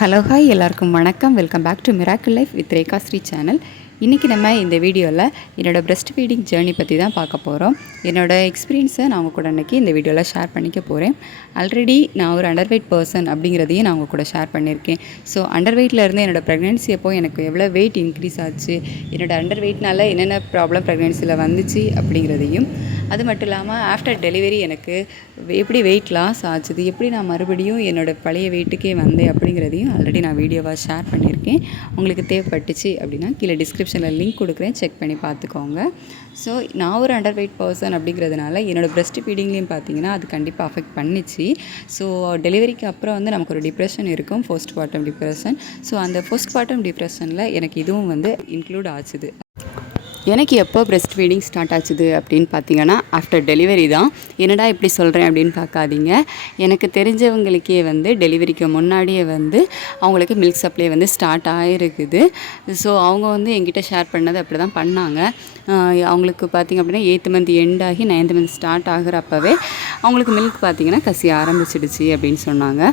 Hello hi எல்லாருக்கும் வணக்கம். Welcome back to miracle life with Rekha Sri channel. இன்றைக்கி நம்ம இந்த வீடியோவில் என்னோடய பிரெஸ்ட் ஃபீடிங் ஜேர்னி பற்றி தான் பார்க்க போகிறோம். என்னோடய எக்ஸ்பீரியன்ஸை நான் உங்கள் கூட இன்றைக்கி இந்த வீடியோவில் ஷேர் பண்ணிக்க போகிறேன். ஆல்ரெடி நான் ஒரு அண்டர் வெயிட் பர்சன் அப்படிங்கிறதையும் நான் உங்கள் கூட ஷேர் பண்ணியிருக்கேன். ஸோ அண்டர் வெயிட்டில் இருந்து என்னோடய ப்ரெக்னென்சி அப்போ எனக்கு எவ்வளோ வெயிட் இன்க்ரீஸ் ஆச்சு, என்னோடய அண்டர் வெயிட்னால என்னென்ன ப்ராப்ளம் ப்ரெக்னென்சியில் வந்துச்சு அப்படிங்கிறதையும், அது மட்டும் இல்லாமல் ஆஃப்டர் டெலிவரி எனக்கு எப்படி வெயிட் லாஸ் ஆச்சுது, எப்படி நான் மறுபடியும் என்னோடய பழைய வெயிட்டுக்கே வந்தேன் அப்படிங்கிறதையும் ஆல்ரெடி நான் வீடியோவாக ஷேர் பண்ணியிருக்கேன். உங்களுக்கு தேவைப்பட்டுச்சு அப்படின்னா கீழே டிஸ்கிரிப்ஷனில் லிங்க் கொடுக்குறேன், செக் பண்ணி பார்த்துக்கோங்க. ஸோ நான் ஒரு அண்டர் வெயிட் பர்சன் அப்படிங்கிறதுனால என்னோடய பிரெஸ்ட் ஃபீடிங்லேயும் பார்த்தீங்கன்னா அது கண்டிப்பாக அஃபெக்ட் பண்ணிச்சு. ஸோ டெலிவரிக்கு அப்புறம் வந்து நமக்கு ஒரு டிப்ரெஷன் இருக்கும், போஸ்ட் பார்ட்டம் டிப்ரெஷன். ஸோ அந்த போஸ்ட் பார்ட்டம் டிப்ரெஷனில் எனக்கு இதுவும் வந்து இன்க்ளூட் ஆச்சுது. எனக்கு எப்போ பிரெஸ்ட் ஃபீடிங் ஸ்டார்ட் ஆச்சுது அப்படின்னு பார்த்தீங்கன்னா ஆஃப்டர் டெலிவரி தான். என்னடா இப்படி சொல்கிறேன் அப்படின்னு பார்க்காதீங்க. எனக்கு தெரிஞ்சவங்களுக்கே வந்து டெலிவரிக்கு முன்னாடியே வந்து அவங்களுக்கு மில்க் சப்ளை வந்து ஸ்டார்ட் ஆகிருக்குது. ஸோ அவங்க வந்து என்கிட்ட ஷேர் பண்ணது அப்படி தான் பண்ணாங்க. அவங்களுக்கு பார்த்திங்க அப்படின்னா 8th மந்த் எண்ட் ஆகி 9th மந்த் ஸ்டார்ட் ஆகிறப்பவே அவங்களுக்கு மில்க் பார்த்திங்கன்னா கசி ஆரம்பிச்சிடுச்சு அப்படின்னு சொன்னாங்க.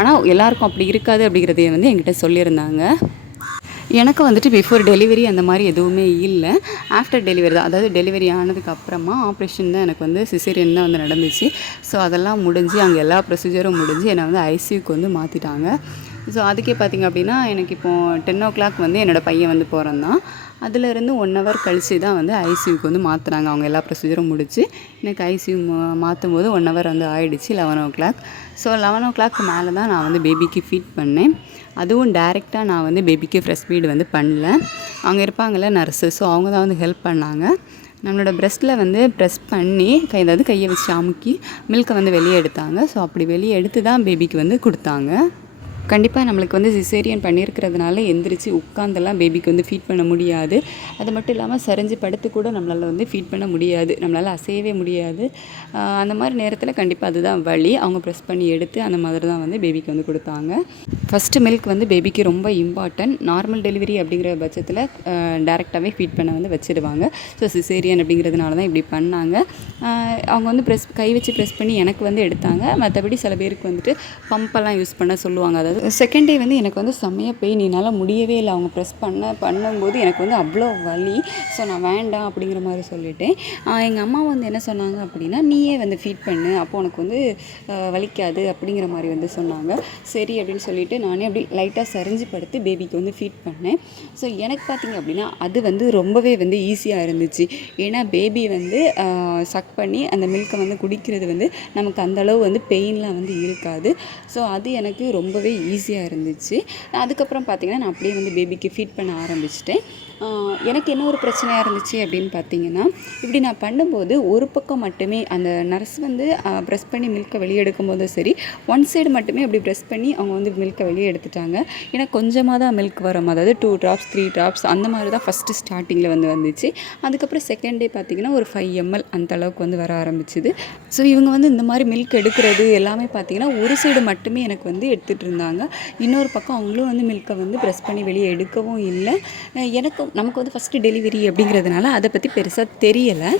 ஆனால் எல்லாருக்கும் அப்படி இருக்காது அப்படிங்கிறதைய வந்து என்கிட்ட சொல்லியிருந்தாங்க. எனக்கு வந்துட்டு பிஃபோர் டெலிவரி அந்த மாதிரி எதுவுமே இல்லை. ஆஃப்டர் டெலிவரி தான், அதாவது டெலிவரி ஆனதுக்கு அப்புறமா ஆப்ரேஷன் தான் எனக்கு வந்து சிசேரியன் தான் வந்து நடந்துச்சு. ஸோ அதெல்லாம் முடிஞ்சு அங்கே எல்லா ப்ரொசீஜரும் முடிஞ்சு என்னை வந்து ஐசியூக்கு வந்து மாற்றிட்டாங்க. ஸோ அதுக்கே பார்த்திங்க அப்படின்னா எனக்கு இப்போது 10 o'clock வந்து என்னோடய பையன் வந்து பிறந்தான். அதிலேருந்து 1 hour கழித்து தான் வந்து ஐசியூக்கு வந்து மாற்றுறாங்க. அவங்க எல்லா ப்ரொசீஜரும் முடிச்சு எனக்கு ஐசியூ மாற்றும் போது 1 hour வந்து ஆகிடுச்சு, 11 o'clock. ஸோ 11 o'clock மேலே தான் நான் வந்து பேபிக்கு ஃபீட் பண்ணேன். அதுவும் டைரெக்டாக நான் வந்து பேபிக்கு ஃப்ரெஷ் ஃபீடு வந்து பண்ணல. அங்கே இருப்பாங்கள்ல நர்ஸு, ஸோ அவங்க தான் வந்து ஹெல்ப் பண்ணாங்க. நம்மளோட பிரெஸ்ட்டில் வந்து ப்ரெஸ் பண்ணி அதாவது கையை வச்சு அமுக்கி மில்கை வந்து வெளியே எடுத்தாங்க. ஸோ அப்படி வெளியே எடுத்து தான் பேபிக்கு வந்து கொடுத்தாங்க. கண்டிப்பாக நம்மளுக்கு வந்து சிசேரியன் பண்ணியிருக்கிறதுனால எந்திரிச்சு உட்காந்தெல்லாம் பேபிக்கு வந்து ஃபீட் பண்ண முடியாது. அது மட்டும் இல்லாமல் சரிஞ்சு படுத்து கூட நம்மளால் வந்து ஃபீட் பண்ண முடியாது, நம்மளால் அசையவே முடியாது. அந்த மாதிரி நேரத்தில் கண்டிப்பாக அதுதான் வலி. அவங்க ப்ரெஸ் பண்ணி எடுத்து அந்த மாதிரி தான் வந்து பேபிக்கு வந்து கொடுத்தாங்க. ஃபஸ்ட்டு மில்க் வந்து பேபிக்கு ரொம்ப இம்பார்ட்டன்ட். நார்மல் டெலிவரி அப்படிங்கிற பட்சத்தில் டேரெக்டாகவே ஃபீட் பண்ண வந்து வச்சுடுவாங்க. ஸோ சிசேரியன் அப்படிங்கிறதுனால தான் இப்படி பண்ணாங்க. அவங்க வந்து கை வச்சு ப்ரெஸ் பண்ணி எனக்கு வந்து எடுத்தாங்க. மற்றபடி சில பேருக்கு வந்துட்டு பம்பெல்லாம் யூஸ் பண்ண சொல்லுவாங்க. அதாவது செகண்ட் டே வந்து எனக்கு வந்து செம்மையாக பெயின், என்னால் முடியவே இல்லை. அவங்க ப்ரெஸ் பண்ணும்போது எனக்கு வந்து அவ்வளோ வலி. ஸோ நான் வேண்டாம் அப்படிங்கிற மாதிரி சொல்லிட்டேன். எங்கள் அம்மா வந்து என்ன சொன்னாங்க அப்படின்னா, நீயே வந்து ஃபீட் பண்ணு, அப்போ உனக்கு வந்து வலிக்காது அப்படிங்கிற மாதிரி வந்து சொன்னாங்க. சரி அப்படின்னு சொல்லிவிட்டு நானே அப்படி லைட்டாக சரிஞ்சு படுத்து பேபிக்கு வந்து ஃபீட் பண்ணேன். ஸோ எனக்கு பார்த்திங்க அப்படின்னா அது வந்து ரொம்பவே வந்து ஈஸியாக இருந்துச்சு. ஏன்னா பேபி வந்து சக் பண்ணி அந்த மில்கை வந்து குடிக்கிறது வந்து நமக்கு அந்தளவு வந்து பெயின்லாம் வந்து இருக்காது. ஸோ அது எனக்கு ரொம்பவே ஈஸியாக இருந்துச்சு. அதுக்கப்புறம் பார்த்திங்கன்னா நான் அப்படியே வந்து பேபிக்கு ஃபீட் பண்ண ஆரம்பிச்சிட்டேன். எனக்கு என்ன ஒரு பிரச்சனையாக இருந்துச்சு அப்படின்னு பார்த்தீங்கன்னா, இப்படி நான் பண்ணும்போது ஒரு பக்கம் மட்டுமே அந்த நர்ஸ் வந்து ப்ரெஸ் பண்ணி மில்கை வெளியே எடுக்கும்போது சரி, ஒன் சைடு மட்டுமே அப்படி ப்ரெஸ் பண்ணி அவங்க வந்து மில்கை வெளியே எடுத்துட்டாங்க. ஏன்னா கொஞ்சமாக தான் மில்க் வரும், அதாவது 2 drops 3 drops அந்த மாதிரி தான் ஃபஸ்ட்டு ஸ்டார்டிங்கில் வந்து வந்துச்சு. அதுக்கப்புறம் செகண்ட் டே பார்த்திங்கன்னா ஒரு 5 ml அந்த அளவுக்கு வந்து வர ஆரம்பிச்சுது. ஸோ இவங்க வந்து இந்த மாதிரி மில்க் எடுக்கிறது எல்லாமே பார்த்திங்கன்னா ஒரு சைடு மட்டுமே எனக்கு வந்து எடுத்துகிட்டு இருந்தாங்க. இன்னொரு பக்கம் அவங்களும் வந்து மில்கை வந்து ப்ரெஸ் பண்ணி வெளியே எடுக்கவும் இல்லை. நமக்கு வந்து ஃபஸ்ட்டு டெலிவரி அப்படிங்கிறதுனால அதை பற்றி பெருசாக தெரியலை.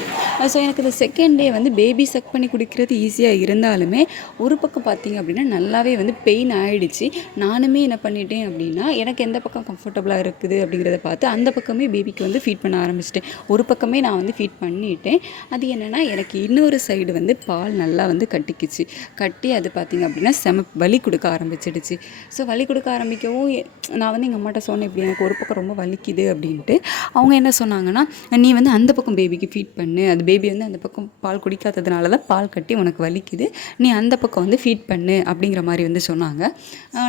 ஸோ எனக்கு இந்த செகண்ட் டே வந்து பேபி சக் பண்ணி குடிக்கிறது ஈஸியாக இருந்தாலுமே ஒரு பக்கம் பார்த்திங்க அப்படின்னா நல்லாவே வந்து பெயின் ஆகிடுச்சு. நானுமே என்ன பண்ணிட்டேன் அப்படின்னா, எனக்கு எந்த பக்கம் கம்ஃபர்டபுளாக இருக்குது அப்படிங்கிறத பார்த்து அந்த பக்கமே பேபிக்கு வந்து ஃபீட் பண்ண ஆரம்பிச்சிட்டேன். ஒரு பக்கமே நான் வந்து ஃபீட் பண்ணிட்டேன். அது என்னென்னா, எனக்கு இன்னொரு சைடு வந்து பால் நல்லா வந்து கட்டி அது பார்த்திங்க அப்படின்னா வலி கொடுக்க ஆரம்பிச்சிடுச்சு. ஸோ வலி கொடுக்க ஆரம்பிக்கவும் நான் வந்து எங்கள் அம்மாட்ட சொன்னேன், இப்படி எனக்கு ஒரு பக்கம் ரொம்ப வலிக்குது அப்படின்ட்டு. அவங்க என்ன சொன்னாங்கன்னா, நீ வந்து அந்த பக்கம் பேபிக்கு ஃபீட் பண்ணு, அது பேபி வந்து அந்த பக்கம் பால் குடிக்காததுனால தான் பால் கட்டி உனக்கு வலிக்குது, நீ அந்த பக்கம் வந்து ஃபீட் பண்ணு அப்படிங்கிற மாதிரி வந்து சொன்னாங்க.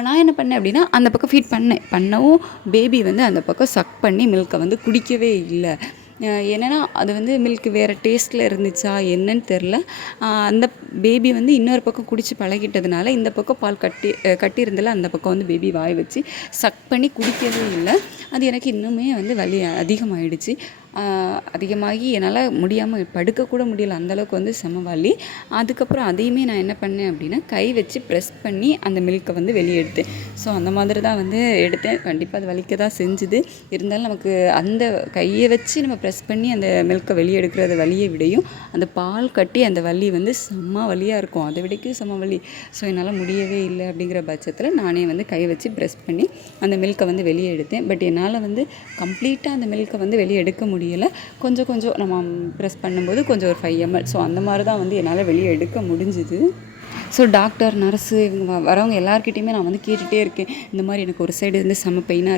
நான் என்ன பண்ணேன் அப்படின்னா அந்த பக்கம் ஃபீட் பண்ணவும் பேபி வந்து அந்த பக்கம் சக் பண்ணி மில்கை வந்து குடிக்கவே இல்லை. என்னென்னா அது வந்து மில்க் வேறு டேஸ்ட்டில் இருந்துச்சா என்னன்னு தெரில. அந்த பேபி வந்து இன்னொரு பக்கம் குடித்து பழகிட்டதுனால இந்த பக்கம் பால் கட்டியிருந்தால அந்த பக்கம் வந்து பேபி வாய் வச்சு சக் பண்ணி குடிக்கவே இல்லை. அது எனக்கு இன்னுமே வந்து வலி அதிகமாகிடுச்சு. அதிகமாகி என்னால் முடியாமல் படுக்கக்கூட முடியல, அந்தளவுக்கு வந்து செம வலி. அதுக்கப்புறம் அதையுமே நான் என்ன பண்ணேன் அப்படின்னா கை வச்சு ப்ரெஸ் பண்ணி அந்த மில்க்கை வந்து வெளியே எடுத்தேன். ஸோ அந்த மாதிரி தான் வந்து எடுத்தேன். கண்டிப்பாக அது வலிக்க தான் செஞ்சுது. இருந்தாலும் நமக்கு அந்த கையை வச்சு நம்ம ப்ரெஸ் பண்ணி அந்த மில்க்கை வெளியே எடுக்கிறது வலியை விடையும் அந்த பால் கட்டி அந்த வலி வந்து செம்ம வலியாக இருக்கும், அதை விடைக்கும் செம்ம வலி. ஸோ என்னால் முடியவே இல்லை அப்படிங்கிற பட்சத்தில் நானே வந்து கை வச்சு ப்ரெஸ் பண்ணி அந்த மில்க்கை வந்து வெளியே எடுத்தேன். பட் என்னால் வந்து கம்ப்ளீட்டாக அந்த மில்க்கை வந்து வெளியே எடுக்க முடியலை. கொஞ்சம் கொஞ்சம் நம்ம ப்ரெஸ் பண்ணும்போது கொஞ்சம் ஒரு 5 ml, ஸோ அந்த மாதிரி தான் வந்து என்னால் வெளியே எடுக்க முடிஞ்சுது. ஸோ டாக்டர், நர்ஸு இவங்க வரவங்க எல்லாருக்கிட்டையுமே நான் வந்து கேட்டுகிட்டே இருக்கேன். இந்த மாதிரி எனக்கு ஒரு சைடு வந்து செம்ம பெயினாக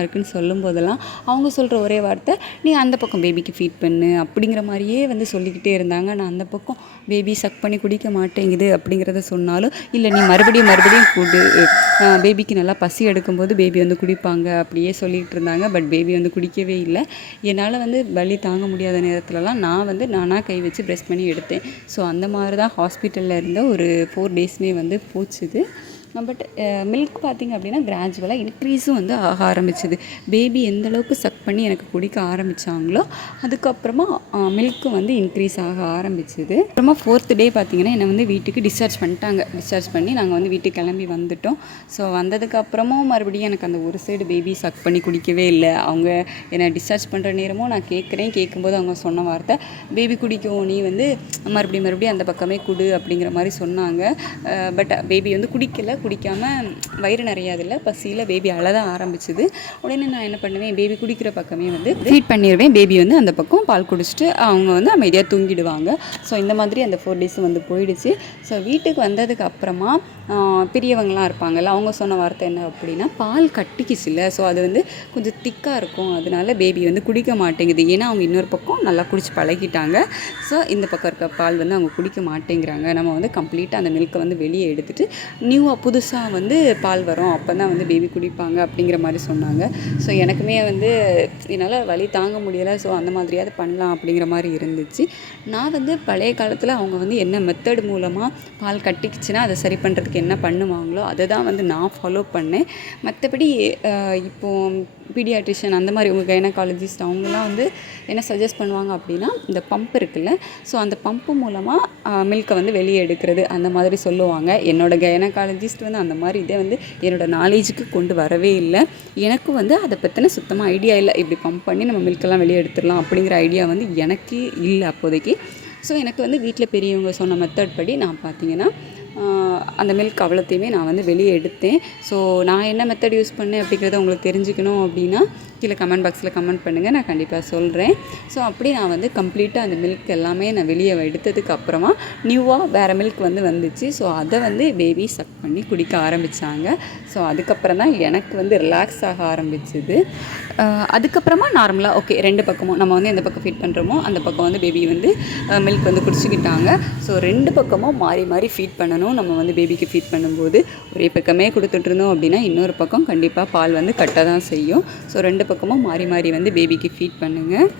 இருக்குன்னு சொல்லும்போதெல்லாம் அவங்க சொல்கிற ஒரே வார்த்தை, நீ அந்த பக்கம் பேபிக்கு ஃபீட் பண்ணு அப்படிங்கிற மாதிரியே வந்து சொல்லிக்கிட்டே இருந்தாங்க. நான் அந்த பக்கம் பேபி சக் பண்ணி குடிக்க மாட்டேங்குது அப்படிங்கிறத சொன்னாலும், இல்லை நீ மறுபடியும் கொடு, பேபிக்கு நல்லா பசி எடுக்கும்போது பேபி வந்து குடிப்பாங்க அப்படியே சொல்லிகிட்டு இருந்தாங்க. பட் பேபி வந்து குடிக்கவே இல்லை. என்னால் வந்து வலி தாங்க முடியாத நேரத்துலலாம் நான் வந்து நானாக கை வச்சு ப்ரெஸ் பண்ணி எடுத்தேன். ஸோ அந்த மாதிரி தான் ஹாஸ்பிட்டலில் இருந்த ஒரு 4 டேஸ்மே வந்து போச்சுது. பட் மில்க் பார்த்திங்க அப்படின்னா கிராஜுவலாக இன்க்ரீஸும் வந்து ஆக ஆரம்பிச்சிது. பேபி எந்தளவுக்கு சக் பண்ணி எனக்கு குடிக்க ஆரம்பித்தாங்களோ அதுக்கப்புறமா மில்க்கு வந்து இன்க்ரீஸ் ஆக ஆரம்பிச்சிது. அப்புறமா 4th டே பார்த்திங்கன்னா என்னை வந்து வீட்டுக்கு டிஸ்சார்ஜ் பண்ணிட்டாங்க. டிஸ்சார்ஜ் பண்ணி நாங்கள் வந்து வீட்டுக்கு கிளம்பி வந்துட்டோம். ஸோ வந்ததுக்கப்புறமும் மறுபடியும் எனக்கு அந்த ஒரு சைடு பேபி சக் பண்ணி குடிக்கவே இல்லை. அவங்க என்னை டிஸ்சார்ஜ் பண்ணுற நேரமும் நான் கேட்கும்போது அவங்க சொன்ன வார்த்தை, பேபி குடிக்கும், நீ வந்து மறுபடியும் அந்த பக்கமே குடு அப்படிங்கிற மாதிரி சொன்னாங்க. பட் பேபி வந்து குடிக்காமல் வயிறு நிறையாதில்ல, பசியில் பேபி அழதான் ஆரம்பிச்சுது. உடனே நான் என்ன பண்ணுவேன், பேபி குடிக்கிற பக்கமே வந்து ஃபீட் பண்ணிடுவேன். பேபி வந்து அந்த பக்கம் பால் குடிச்சிட்டு அவங்க வந்து அமைதியாக தூங்கிடுவாங்க. ஸோ இந்த மாதிரி அந்த 4 டேஸ் வந்து போயிடுச்சு. ஸோ வீட்டுக்கு வந்ததுக்கு அப்புறமா பெரியவங்களாம் இருப்பாங்கல்ல, அவங்க சொன்ன வார்த்தை என்ன அப்படின்னா, பால் கட்டிக்குச்சுல்ல, ஸோ அது வந்து கொஞ்சம் திக்காக இருக்கும், அதனால பேபி வந்து குடிக்க மாட்டேங்குது. ஏன்னா அவங்க இன்னொரு பக்கம் நல்லா குடிச்சு பழகிட்டாங்க. ஸோ இந்த பக்கம் இருக்க பால் வந்து அவங்க குடிக்க மாட்டேங்கிறாங்க. நம்ம வந்து கம்ப்ளீட்டாக அந்த மில்க்கை வந்து வெளியே எடுத்துகிட்டு நியூவாக புதுசாக வந்து பால் வரும், அப்போ தான் வந்து பேபி குடிப்பாங்க அப்படிங்கிற மாதிரி சொன்னாங்க. ஸோ எனக்குமே வந்து என்னால் வலி தாங்க முடியலை. ஸோ அந்த மாதிரியாவது பண்ணலாம் அப்படிங்கிற மாதிரி இருந்துச்சு. நான் வந்து பழைய காலத்தில் அவங்க வந்து என்ன மெத்தட் மூலமாக பால் கட்டிக்குச்சுன்னா அதை சரி பண்ணுறதுக்கு என்ன பண்ணுவாங்களோ அதை தான் வந்து நான் ஃபாலோ பண்ணேன். மற்றபடி இப்போது பீடியாட்ரிஷியன் அந்த மாதிரி உங்கள் கைனகாலஜிஸ்ட் அவங்களாம் வந்து என்ன சஜஸ்ட் பண்ணுவாங்க அப்படின்னா, இந்த பம்ப் இருக்குல்ல, ஸோ அந்த பம்ப்பு மூலமாக மில்க்கை வந்து வெளியே எடுக்கிறது அந்த மாதிரி சொல்லுவாங்க. என்னோடய கைனகாலஜிஸ்ட் வந்து அந்த மாதிரி இதே வந்து என்னோடய நாலேஜுக்கு கொண்டு வரவே இல்லை. எனக்கும் வந்து அதை பற்றின சுத்தமாக ஐடியா இல்லை. இப்படி பம்ப் பண்ணி நம்ம மில்க்கெல்லாம் வெளியே எடுத்துடலாம் அப்படிங்கிற ஐடியா வந்து எனக்கு இல்லை அப்போதைக்கு. ஸோ எனக்கு வந்து வீட்டில் பெரியவங்க சொன்ன மெத்தட் படி நான் பார்த்திங்கன்னா அந்த மில்க் அவ்வளோத்தையுமே நான் வந்து வெளியே எடுத்தேன். ஸோ நான் என்ன மெத்தட் யூஸ் பண்ணேன் அப்படிங்கிறத உங்களுக்கு தெரிஞ்சுக்கணும் அப்படின்னா கீழே கமெண்ட் பாக்ஸில் கமெண்ட் பண்ணுங்கள், நான் கண்டிப்பாக சொல்கிறேன். ஸோ அப்படி நான் வந்து கம்ப்ளீட்டாக அந்த மில்க் எல்லாமே நான் வெளியே எடுத்ததுக்கு அப்புறமா நியூவாக வேறு மில்க் வந்து வந்துச்சு. ஸோ அதை வந்து பேபி சக் பண்ணி குடிக்க ஆரம்பித்தாங்க. ஸோ அதுக்கப்புறம் தான் எனக்கு வந்து ரிலாக்ஸ் ஆக ஆரம்பிச்சுது. அதுக்கப்புறமா நார்மலாக ஓகே, 2 பக்கமும் நம்ம வந்து எந்த பக்கம் ஃபீட் பண்ணுறோமோ அந்த பக்கம் வந்து பேபி வந்து மில்க் வந்து குடிச்சிக்கிட்டாங்க. ஸோ 2 பக்கமும் மாறி ஃபீட் பண்ணணும். நம்ம வந்து பேபிக்கு ஃபீட் பண்ணும்போது ஒரே பக்கமே கொடுத்துட்ருந்தோம் அப்படின்னா இன்னொரு பக்கம் கண்டிப்பாக பால் வந்து கட்ட தான் செய்யும். ஸோ 2 பக்கமும் மாறி வந்து பேபிக்கு ஃபீட் பண்ணுங்கள்.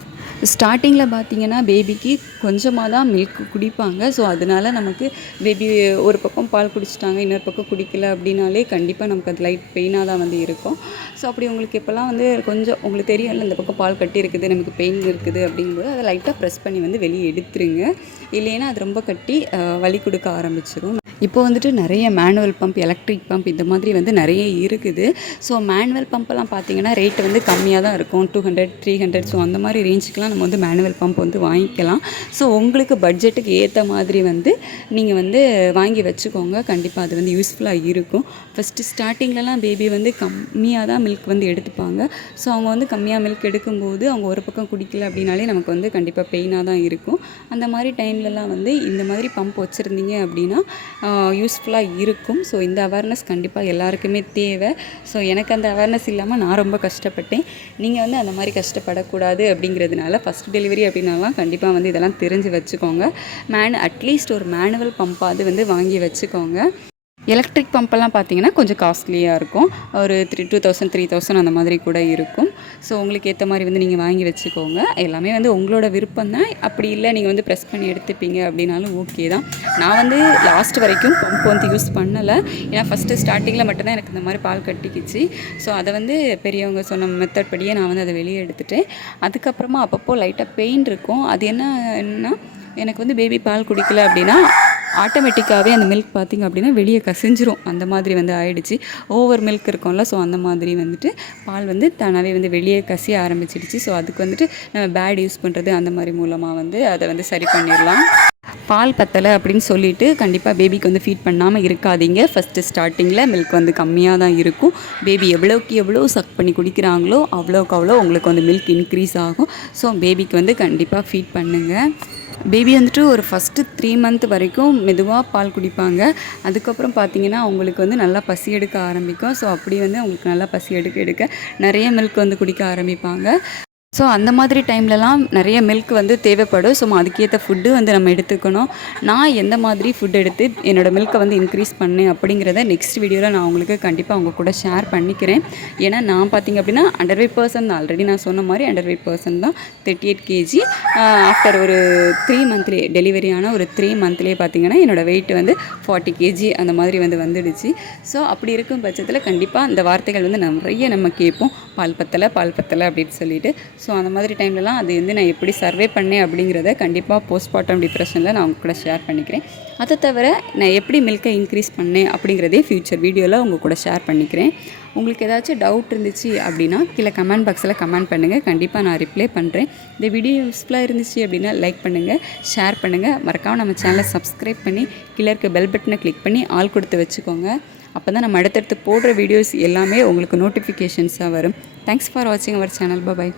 ஸ்டார்டிங்கில் பார்த்திங்கன்னா பேபிக்கு கொஞ்சமாக தான் மில்க் குடிப்பாங்க. ஸோ அதனால நமக்கு பேபி ஒரு பக்கம் பால் குடிச்சிட்டாங்க, இன்னொரு பக்கம் குடிக்கல அப்படின்னாலே கண்டிப்பாக நமக்கு அது லைட் பெயினாக தான் வந்து இருக்கும். ஸோ அப்படி உங்களுக்கு இப்போல்லாம் வந்து கொஞ்சம் உங்களுக்கு தெரியும்ல, இந்த பக்கம் பால் கட்டி இருக்குது, நமக்கு பெயின் இருக்குது அப்படிங்கும்போது அதை லைட்டாக ப்ரெஸ் பண்ணி வந்து வெளியே எடுத்துருங்க. இல்லைன்னா அது ரொம்ப கட்டி வலி கொடுக்க ஆரம்பிச்சிடும். இப்போ வந்துட்டு நிறைய மேனுவல் பம்ப், எலக்ட்ரிக் பம்ப் இந்த மாதிரி வந்து நிறைய இருக்குது. ஸோ மேனுவல் பம்பெல்லாம் பார்த்திங்கன்னா ரேட்டு வந்து கம்மியாக தான் இருக்கும், 200, 300. ஸோ அந்த மாதிரி ரேஞ்சுக்கெலாம் நம்ம வந்து மேனுவல் பம்ப் வந்து வாங்கிக்கலாம். ஸோ உங்களுக்கு பட்ஜெட்டுக்கு ஏற்ற மாதிரி வந்து நீங்கள் வந்து வாங்கி வச்சுக்கோங்க. கண்டிப்பாக அது வந்து யூஸ்ஃபுல்லாக இருக்கும். ஃபஸ்ட்டு ஸ்டார்டிங்லலாம் பேபி வந்து கம்மியாக தான் மில்க் வந்து எடுத்துப்பாங்க. ஸோ அவங்க வந்து கம்மியாக மில்க் எடுக்கும்போது அவங்க ஒரு பக்கம் குடிக்கல அப்படின்னாலே நமக்கு வந்து கண்டிப்பாக பெயினாக தான் இருக்கும். அந்த மாதிரி டைம்லலாம் வந்து இந்த மாதிரி பம்ப் வச்சுருந்தீங்க அப்படின்னா யூஸ்ஃபுல்லாக இருக்கும். ஸோ இந்த அவேர்னஸ் கண்டிப்பாக எல்லாருக்குமே தேவை. ஸோ எனக்கு அந்த அவேர்னஸ் இல்லாமல் நான் ரொம்ப கஷ்டப்பட்டேன். நீங்கள் வந்து அந்த மாதிரி கஷ்டப்படக்கூடாது அப்படிங்கிறதுனால ஃபஸ்ட் டெலிவரி அப்படின்னாலாம் கண்டிப்பாக வந்து இதெல்லாம் தெரிஞ்சு வச்சுக்கோங்க. அட்லீஸ்ட் ஒரு மேனுவல் பம்பாவது வந்து வாங்கி வச்சுக்கோங்க. எலக்ட்ரிக் பம்பெல்லாம் பார்த்திங்கன்னா கொஞ்சம் காஸ்ட்லியாக இருக்கும். ஒரு 2000, 3000 அந்த மாதிரி கூட இருக்கும். ஸோ உங்களுக்கு ஏற்ற மாதிரி வந்து நீங்கள் வாங்கி வச்சுக்கோங்க. எல்லாமே வந்து உங்களோட விருப்பம் தான். அப்படி இல்லை நீங்கள் வந்து ப்ரெஸ் பண்ணி எடுத்துப்பீங்க அப்படின்னாலும் ஓகே தான். நான் வந்து லாஸ்ட் வரைக்கும் பம்ப் வந்து யூஸ் பண்ணலை. ஏன்னா ஃபஸ்ட்டு ஸ்டார்டிங்கில் மட்டும்தான் எனக்கு இந்த மாதிரி பால் கட்டிக்கிச்சு. ஸோ அதை வந்து பெரியவங்க சொன்ன மெத்தட் படியே நான் வந்து அதை வெளியே எடுத்துட்டேன். அதுக்கப்புறமா அப்பப்போ லைட்டாக பெயின் இருக்கும். அது என்னன்னா எனக்கு வந்து பேபி பால் குடிக்கல அப்படின்னா ஆட்டோமேட்டிக்காகவே அந்த மில்க் பார்த்திங்க அப்படின்னா வெளியே கசிஞ்சிரும். அந்த மாதிரி வந்து ஆயிடுச்சு. ஓவர் மில்க் இருக்கும்ல, ஸோ அந்த மாதிரி வந்துட்டு பால் வந்து தானாகவே வந்து வெளியே கசிய ஆரம்பிச்சிடுச்சு. ஸோ அதுக்கு வந்துட்டு நம்ம பேட் யூஸ் பண்ணுறது அந்த மாதிரி மூலமாக வந்து அதை வந்து சரி பண்ணிடலாம். பால் பத்தலை அப்படின்னு சொல்லிட்டு கண்டிப்பாக பேபிக்கு வந்து ஃபீட் பண்ணாமல் இருக்காதீங்க. ஃபஸ்ட்டு ஸ்டார்டிங்கில் மில்க் வந்து கம்மியாக தான் இருக்கும். பேபி எவ்வளோக்கு எவ்வளோ சக் பண்ணி குடிக்கிறாங்களோ அவ்வளோக்கு அவ்வளோ உங்களுக்கு வந்து மில்க் இன்க்ரீஸ் ஆகும். ஸோ பேபிக்கு வந்து கண்டிப்பாக ஃபீட் பண்ணுங்கள். பேபி வந்துட்டு ஒரு ஃபஸ்ட்டு 3 மந்த் வரைக்கும் மெதுவாக பால் குடிப்பாங்க. அதுக்கப்புறம் பார்த்திங்கன்னா அவங்களுக்கு வந்து நல்லா பசி எடுக்க ஆரம்பிக்கும். ஸோ அப்படி வந்து அவங்களுக்கு நல்லா பசி எடுக்க நிறைய மில்க் வந்து குடிக்க ஆரம்பிப்பாங்க. ஸோ அந்த மாதிரி டைம்லலாம் நிறைய மில்க் வந்து தேவைப்படும். ஸோ அதுக்கேற்ற ஃபுட்டு வந்து நம்ம எடுத்துக்கணும். நான் எந்த மாதிரி ஃபுட் எடுத்து என்னோடய மில்க்கை வந்து இன்க்ரீஸ் பண்ணேன் அப்படிங்கிறத நெக்ஸ்ட் வீடியோவில் நான் உங்களுக்கு கண்டிப்பாக அவங்க கூட ஷேர் பண்ணிக்கிறேன். ஏன்னா நான் பார்த்திங்க அப்படின்னா அண்டர் வெயிட் பர்சன் தான். ஆல்ரெடி நான் சொன்ன மாதிரி அண்டர் வெயிட் பர்சன் தான். 38 kg. ஆஃப்டர் ஒரு 3 மந்த்லேயே டெலிவரியான ஒரு 3 மந்த்லேயே பார்த்திங்கன்னா என்னோடய வெயிட் வந்து 40 kg அந்த மாதிரி வந்து வந்துடுச்சு. ஸோ அப்படி இருக்கும் பட்சத்தில் கண்டிப்பாக அந்த வார்த்தைகள் வந்து நிறைய நம்ம கேட்போம். பால் பத்தலை அப்படின்னு சொல்லிட்டு. ஸோ அந்த மாதிரி டைம்லலாம் அது வந்து நான் எப்படி சர்வே பண்ணேன் அப்படிங்கிறத கண்டிப்பாக போஸ்ட்மார்ட்டம் டிப்ரெஷனில் நான் உங்க கூட ஷேர் பண்ணிக்கிறேன். அதை தவிர நான் எப்படி மில்கை இன்க்ரீஸ் பண்ணேன் அப்படிங்கிறதே ஃப்யூச்சர் வீடியோவில் உங்கள் கூட ஷேர் பண்ணிக்கிறேன். உங்களுக்கு ஏதாச்சும் டவுட் இருந்துச்சு அப்படின்னா கீழே கமெண்ட் பாக்ஸில் கமெண்ட் பண்ணுங்கள். கண்டிப்பாக நான் ரிப்ளை பண்ணுறேன். இந்த வீடியோ யூஸ்ஃபுல்லாக இருந்துச்சு அப்படின்னா லைக் பண்ணுங்கள், ஷேர் பண்ணுங்கள். மறக்காமல் நம்ம சேனலை சப்ஸ்கிரைப் பண்ணி கீழே இருக்க பெல் பட்டனை கிளிக் பண்ணி ஆல் கொடுத்து வச்சுக்கோங்க. அப்போ தான் நம்ம அடுத்தடுத்து போடுற வீடியோஸ் எல்லாமே உங்களுக்கு நோட்டிஃபிகேஷன்ஸாக வரும். தேங்க்ஸ் ஃபார் வாட்சிங் அவர் சேனல். பாய்.